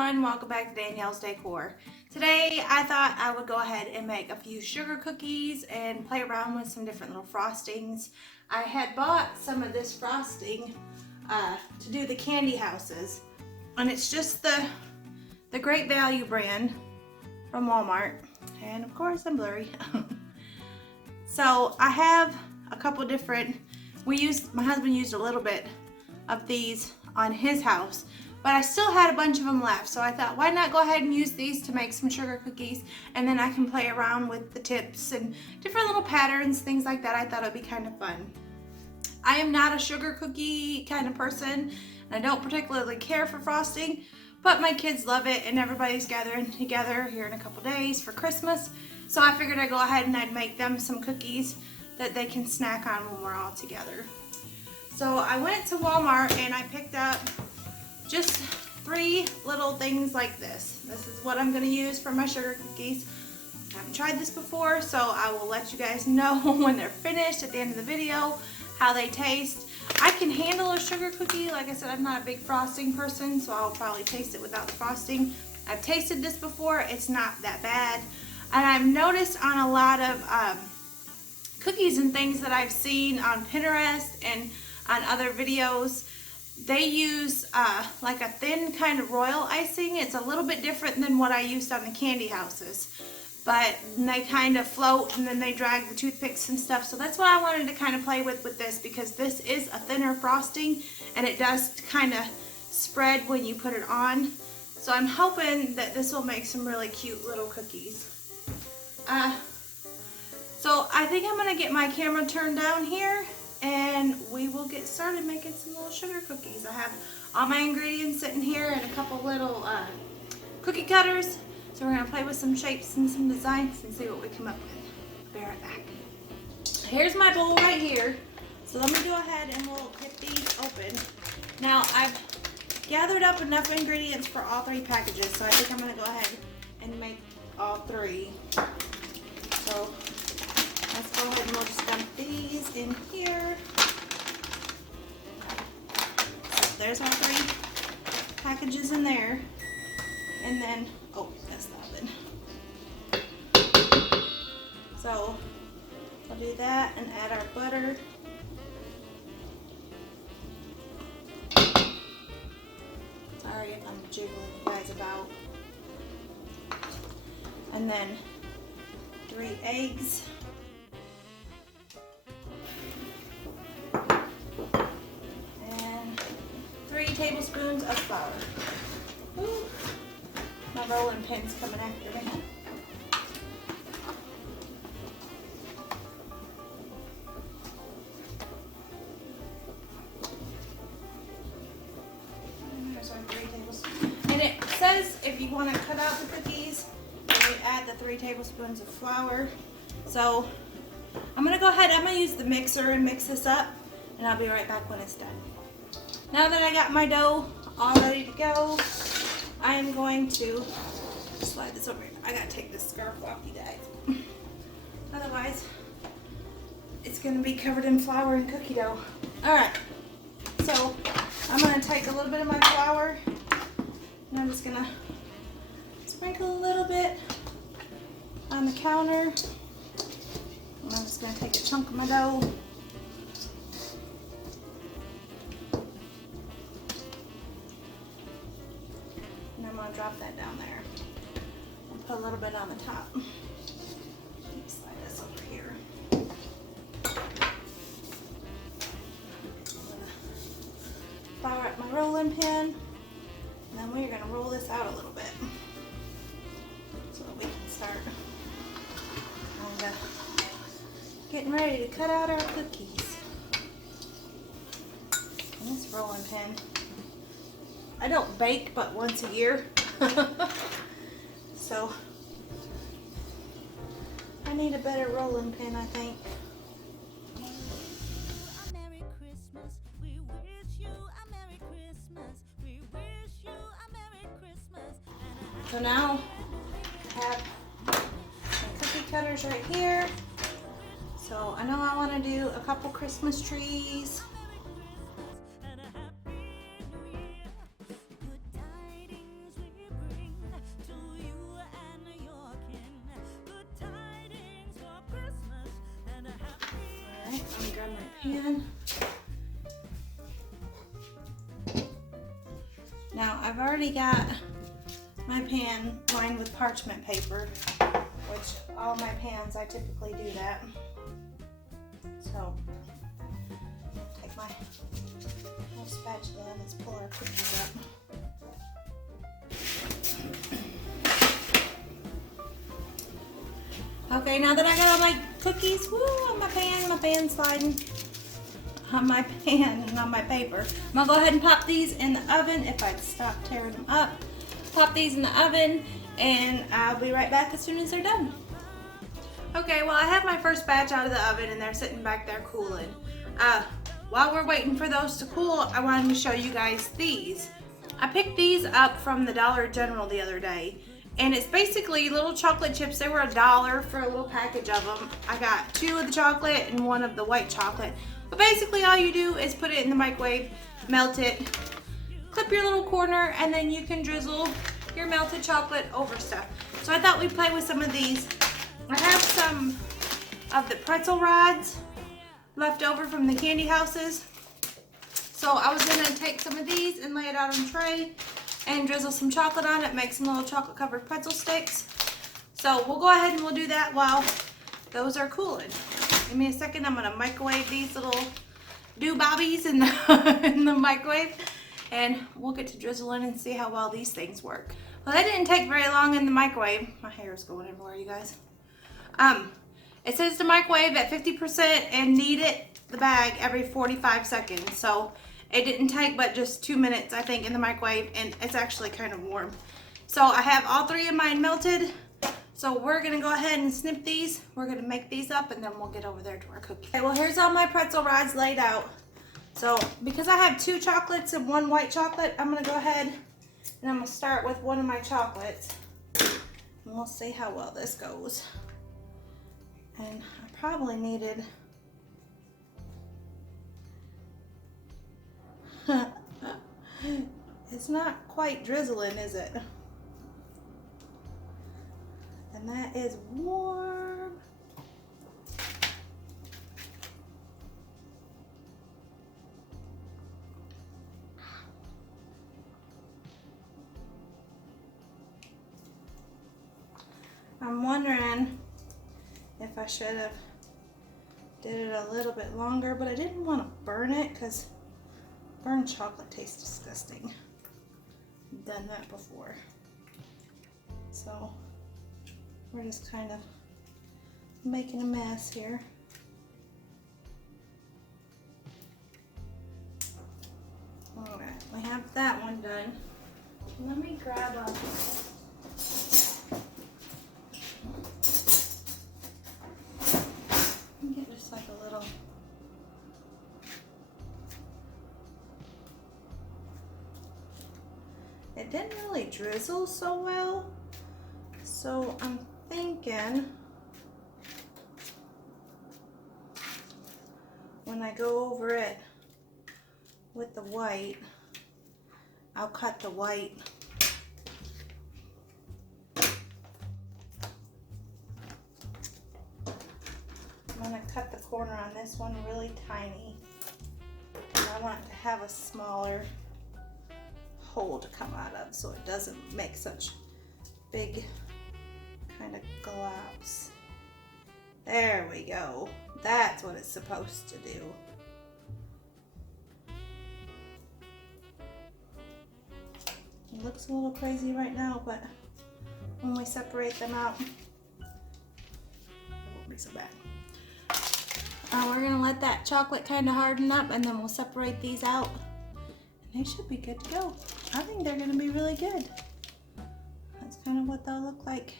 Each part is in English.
everyone, welcome back to Danielle's Decor. Today I thought I would go ahead and make a few sugar cookies and play around with some different little frostings. I had bought some of this frosting to do the candy houses, and it's just the Great Value brand from Walmart, and of course I'm blurry. So I have a couple different, my husband used a little bit of these on his house, but I still had a bunch of them left, so I thought, why not go ahead and use these to make some sugar cookies, and then I can play around with the tips and different little patterns, things like that. I thought it'd be kind of fun. I am not a sugar cookie kind of person, and I don't particularly care for frosting, but my kids love it, and everybody's gathering together here in a couple days for Christmas, so I figured I'd go ahead and I'd make them some cookies that they can snack on when we're all together. So I went to Walmart and I picked up just 3 little things like this. This is what I'm going to use for my sugar cookies. I haven't tried this before, so I will let you guys know when they're finished at the end of the video how they taste. I can handle a sugar cookie. Like I said, I'm not a big frosting person, so I'll probably taste it without the frosting. I've tasted this before. It's not that bad. And I've noticed on a lot of cookies and things that I've seen on Pinterest and on other videos, they use like a thin kind of royal icing. It's a little bit different than what I used on the candy houses, but they kind of float and then they drag the toothpicks and stuff. So that's what I wanted to kind of play with this, because this is a thinner frosting and it does kind of spread when you put it on. So I'm hoping that this will make some really cute little cookies. So I think I'm gonna get my camera turned down here and we will get started making some little sugar cookies. I have all my ingredients sitting here and a couple little cookie cutters. So we're gonna play with some shapes and some designs and see what we come up with. I'll be right back. Here's my bowl right here. So let me go ahead and we'll get these open. Now I've gathered up enough ingredients for all 3 packages, so I think I'm gonna go ahead and make all 3. So let's go ahead and we'll just dump these in here. So there's our 3 packages in there. And then, oh, that's the oven. So we'll do that and add our butter. Sorry if I'm jiggling you guys about. And then 3 eggs. And 3 tablespoons of flour. Ooh, my rolling pin's coming after me. And there's our 3 tablespoons. And it says if you want to cut out the cookies, you add the 3 tablespoons of flour. So I'm going to go ahead, I'm going to use the mixer and mix this up, and I'll be right back when it's done. Now that I got my dough all ready to go, I am going to slide this over here. I gotta take this scarf off, you guys. Otherwise, it's gonna be covered in flour and cookie dough. Alright, so I'm gonna take a little bit of my flour, and I'm just gonna sprinkle a little bit on the counter. And I'm just gonna take a chunk of my dough. Drop that down there and put a little bit on the top. Slide this over here. I'm gonna flour up my rolling pin, and then we're gonna roll this out a little bit so that we can start getting ready to cut out our cookies. And this rolling pin, I don't bake but once a year. So I need a better rolling pin, I think. So now I have my cookie cutters right here. So I know I want to do a couple Christmas trees. pan. Now I've already got my pan lined with parchment paper, which all my pans I typically do that. So take my little spatula and let's pull our cookies up. Okay, now that I got all my cookies, woo, on my pan sliding on my pan and on my paper. I'm gonna go ahead and pop these in the oven. If I'd stop tearing them up, pop these in the oven, and I'll be right back as soon as they're done. Okay, well I have my first batch out of the oven and they're sitting back there cooling. While we're waiting for those to cool, I wanted to show you guys these. I picked these up from the Dollar General the other day. And it's basically little chocolate chips. They were $1 for a little package of them. I got 2 of the chocolate and 1 of the white chocolate. But basically all you do is put it in the microwave, melt it, clip your little corner, and then you can drizzle your melted chocolate over stuff. So I thought we'd play with some of these. I have some of the pretzel rods left over from the candy houses. So I was gonna take some of these and lay it out on a tray and drizzle some chocolate on it, make some little chocolate covered pretzel sticks. So we'll go ahead and we'll do that while those are cooling. Give me a second, I'm gonna microwave these little do-bobbies in the microwave, and we'll get to drizzling and see how well these things work. Well, they didn't take very long in the microwave. My hair is going everywhere, you guys. It says to microwave at 50% and knead it, the bag, every 45 seconds. So it didn't take but just 2 minutes, I think, in the microwave, and it's actually kind of warm. So I have all 3 of mine melted. So we're gonna go ahead and snip these. We're gonna make these up and then we'll get over there to our cookie. Okay, well here's all my pretzel rods laid out. So because I have 2 chocolates and 1 white chocolate, I'm gonna go ahead and I'm gonna start with 1 of my chocolates. And we'll see how well this goes. And I probably needed it's not quite drizzling, is it? And that is warm. I'm wondering if I should have did it a little bit longer, but I didn't want to burn it because burnt chocolate tastes disgusting. I've done that before. So we're just kind of making a mess here. Alright, we have that one done. Let me grab a get just like a little it didn't really drizzle so well, so I'm thinking when I go over it with the white, I'll cut the white I'm going to cut the corner on this one really tiny. I want it to have a smaller hole to come out of so it doesn't make such big kind of globs. There we go. That's what it's supposed to do. It looks a little crazy right now, but when we separate them out, it won't be so bad. We're gonna let that chocolate kind of harden up and then we'll separate these out. And they should be good to go. I think they're gonna be really good. That's kind of what they'll look like.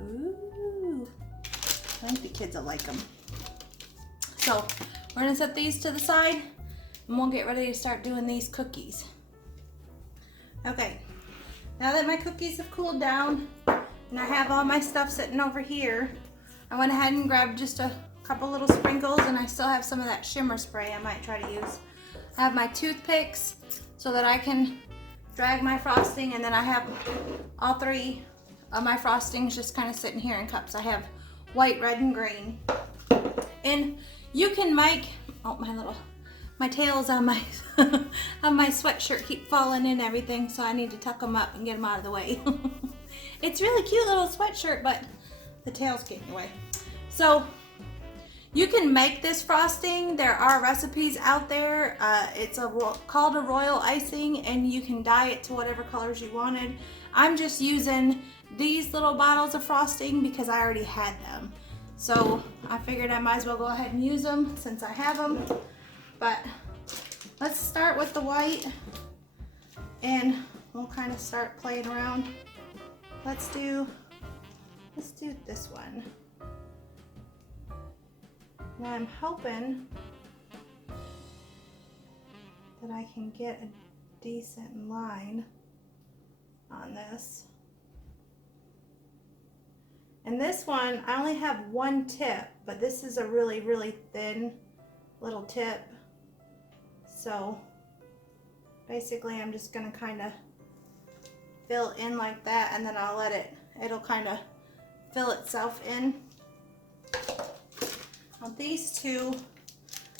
Ooh, I think the kids will like them. So we're gonna set these to the side and we'll get ready to start doing these cookies. Okay, now that my cookies have cooled down and I have all my stuff sitting over here, I went ahead and grabbed just a couple little sprinkles, and I still have some of that shimmer spray I might try to use. I have my toothpicks so that I can drag my frosting, and then I have all 3 of my frostings just kind of sitting here in cups. I have white, red, and green. And you can make, oh my tails on my on my sweatshirt keep falling in everything, so I need to tuck them up and get them out of the way. It's really cute little sweatshirt, but the tail's getting away. So you can make this frosting. There are recipes out there. It's called a royal icing, and you can dye it to whatever colors you wanted. I'm just using these little bottles of frosting because I already had them. So I figured I might as well go ahead and use them since I have them. But let's start with the white and we'll kind of start playing around. Let's do this one. Now I'm hoping that I can get a decent line on this. And this one, I only have one tip, but this is a really, really thin little tip. So basically I'm just gonna kind of fill in like that, and then I'll let it'll kind of fill itself in. Now these two,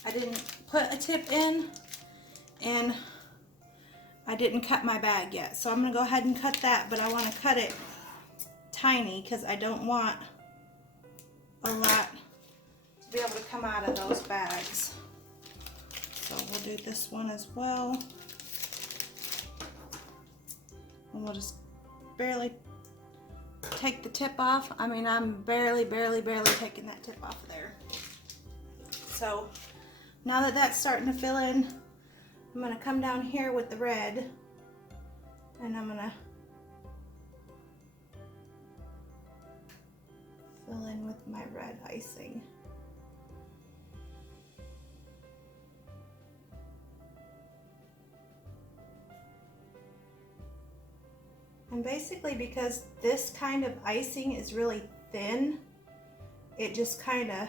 I didn't put a tip in, and I didn't cut my bag yet. So I'm gonna go ahead and cut that, but I wanna cut it tiny because I don't want a lot to be able to come out of those bags. So we'll do this one as well. And we'll just barely take the tip off. I mean, I'm barely taking that tip off of there. So now that that's starting to fill in, I'm gonna come down here with the red, and I'm gonna fill in with my red icing. And basically, because this kind of icing is really thin, it just kind of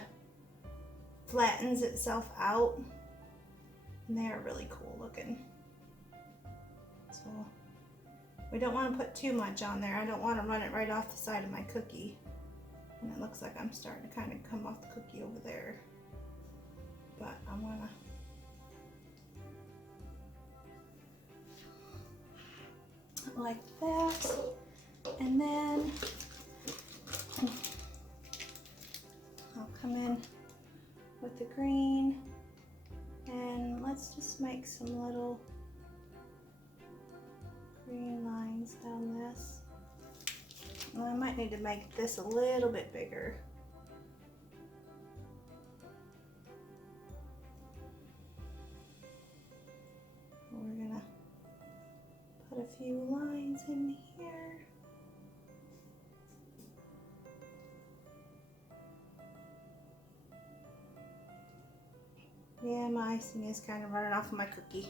flattens itself out, and they are really cool looking. So we don't want to put too much on there. I don't want to run it right off the side of my cookie. And it looks like I'm starting to kind of come off the cookie over there. But I want to like that. And then I'll come in with the green, and let's just make some little green lines down this. Well, I might need to make this a little bit bigger. We're gonna put a few lines in here. Yeah, my icing is kind of running off of my cookie.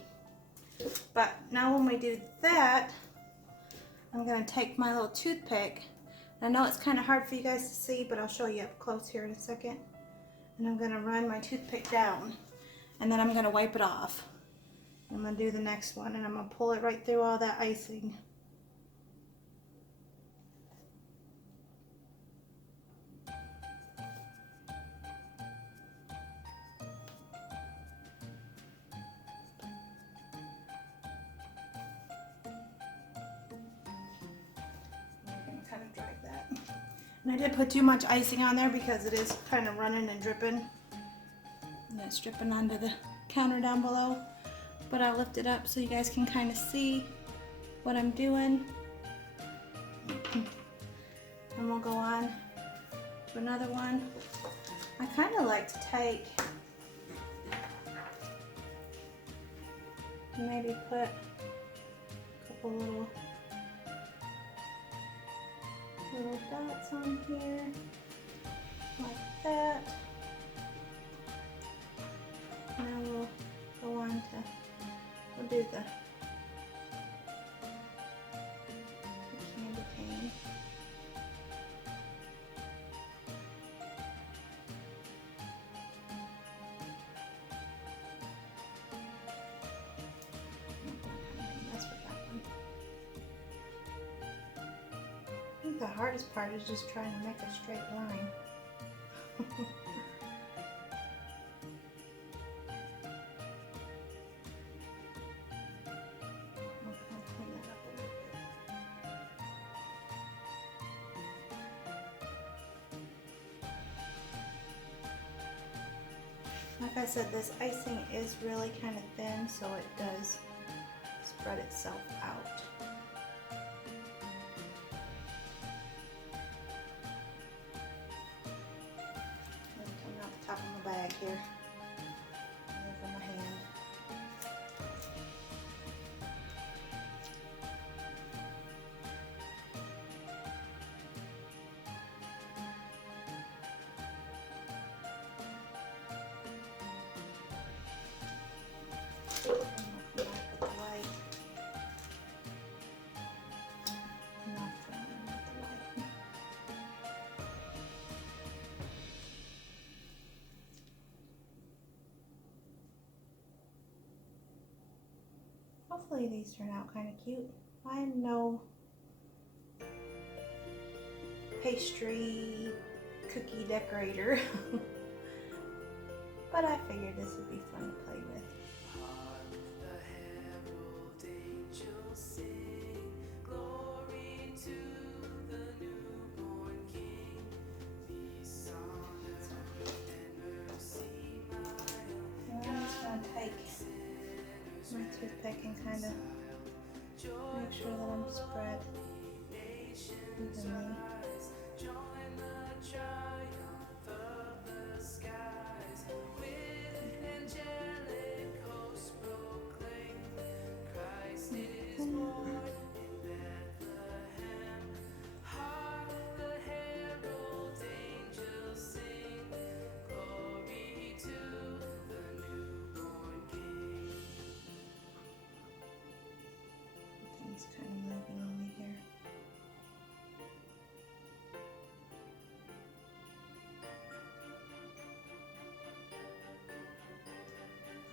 But now when we do that, I'm gonna take my little toothpick. I know it's kind of hard for you guys to see, but I'll show you up close here in a second. And I'm gonna run my toothpick down, and then I'm gonna wipe it off. I'm gonna do the next one, and I'm gonna pull it right through all that icing. And I did put too much icing on there because it is kind of running and dripping. And it's dripping onto the counter down below. But I'll lift it up so you guys can kind of see what I'm doing. And we'll go on to another one. I kind of like to take, maybe put a couple little dots on here, like that. Now we'll go on to, we'll do the candy cane. The hardest part is just trying to make a straight line. Like I said, this icing is really kind of thin, so it does spread itself out. Coming out the top of my bag here. Over my hand. Hopefully these turn out kind of cute. I'm no pastry cookie decorator, but I figured this would be fun to play with. My toothpick and kind of make sure that I'm spread evenly. It's kind of moving on me here.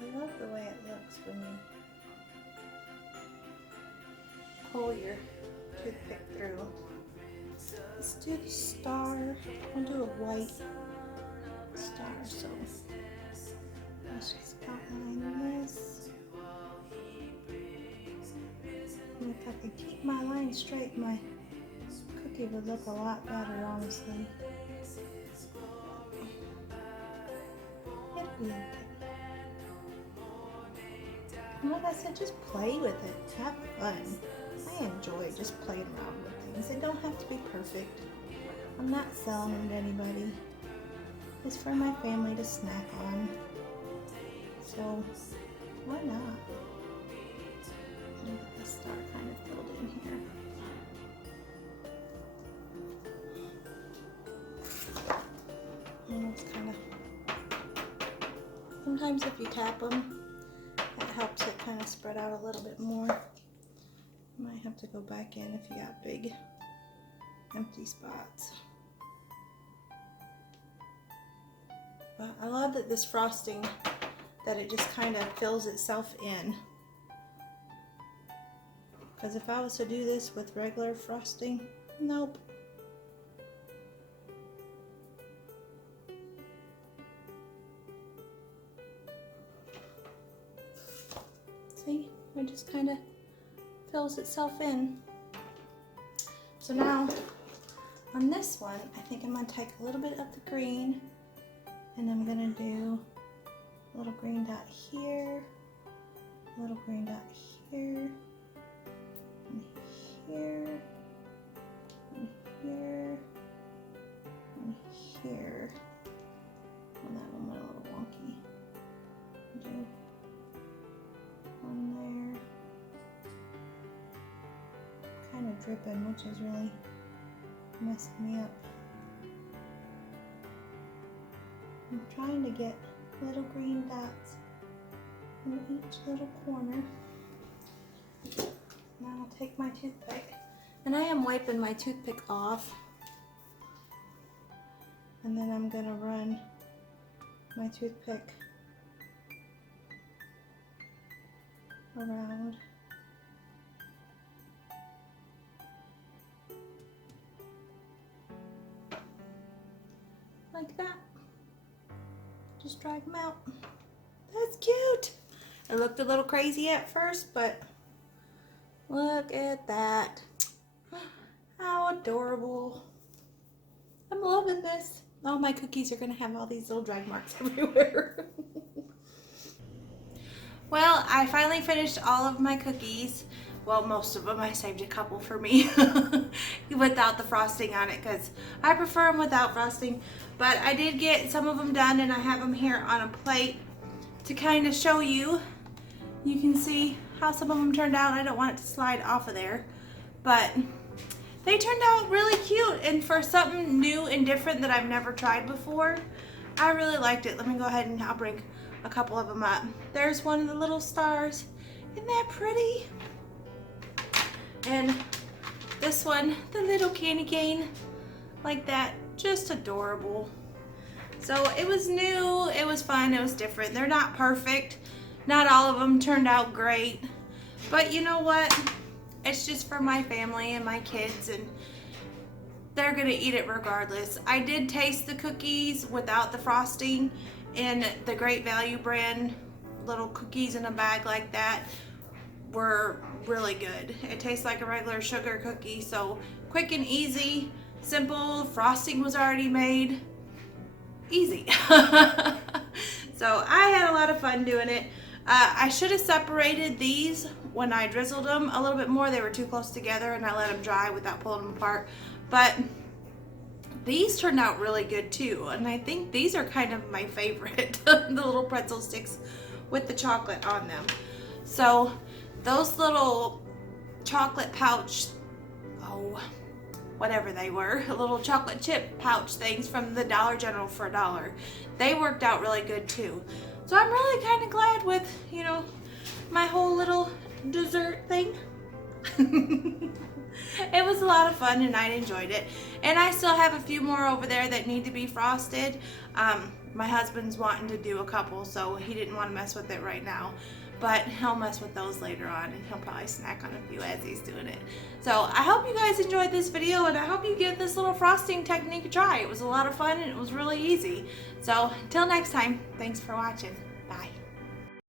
I love the way it looks when you pull your toothpick through. Let's do the star. I'll do a white star, so let's just outline this. And if I could keep my line straight, my cookie would look a lot better, honestly. It'll be okay. And like I said, just play with it. Have fun. I enjoy just playing around with things. They don't have to be perfect. I'm not selling them to anybody. It's for my family to snack on. So, why not? Get the star kind of filled in here. And it's kind of, sometimes if you tap them, that helps it kind of spread out a little bit more. You might have to go back in if you got big empty spots. But I love that this frosting, that it just kind of fills itself in. Because if I was to do this with regular frosting, nope. See, it just kind of fills itself in. So now, on this one, I think I'm going to take a little bit of the green, and I'm going to do a little green dot here, a little green dot here, and here, and here, and here. Well, that one went a little wonky. Do one there. Kind of dripping, which is really messing me up. I'm trying to get little green dots in each little corner. Now I'll take my toothpick, and I am wiping my toothpick off, and then I'm gonna run my toothpick around. Like that. Just drag them out. That's cute. It looked a little crazy at first, but look at that. How adorable. I'm loving this. All my cookies are gonna have all these little drag marks everywhere. Well, I finally finished all of my cookies. Well, most of them. I saved a couple for me without the frosting on it because I prefer them without frosting. But I did get some of them done, and I have them here on a plate to kind of show you. You can see how some of them turned out. I don't want it to slide off of there, but they turned out really cute, and for something new and different that I've never tried before, I really liked it. Let me go ahead and I'll bring a couple of them up. There's one of the little stars. Isn't that pretty? And this one, the little candy cane, like that, just adorable. So it was new, it was fun, it was different. They're not perfect. Not all of them turned out great. But you know what? It's just for my family and my kids, and they're gonna eat it regardless. I did taste the cookies without the frosting in the Great Value brand. Little cookies in a bag like that were really good. It tastes like a regular sugar cookie, so quick and easy, simple. Frosting was already made. Easy. So I had a lot of fun doing it. I should have separated these when I drizzled them a little bit more. They were too close together, and I let them dry without pulling them apart. But these turned out really good too, and I think these are kind of my favorite. The little pretzel sticks with the chocolate on them. So those little chocolate pouch, whatever they were, little chocolate chip pouch things from the Dollar General for $1, they worked out really good too. So I'm really kind of glad with, you know, my whole little dessert thing. It was a lot of fun, and I enjoyed it. And I still have a few more over there that need to be frosted. My husband's wanting to do a couple, so he didn't want to mess with it right now. But he'll mess with those later on, and he'll probably snack on a few as he's doing it. So I hope you guys enjoyed this video, and I hope you give this little frosting technique a try. It was a lot of fun, and it was really easy. So until next time, thanks for watching.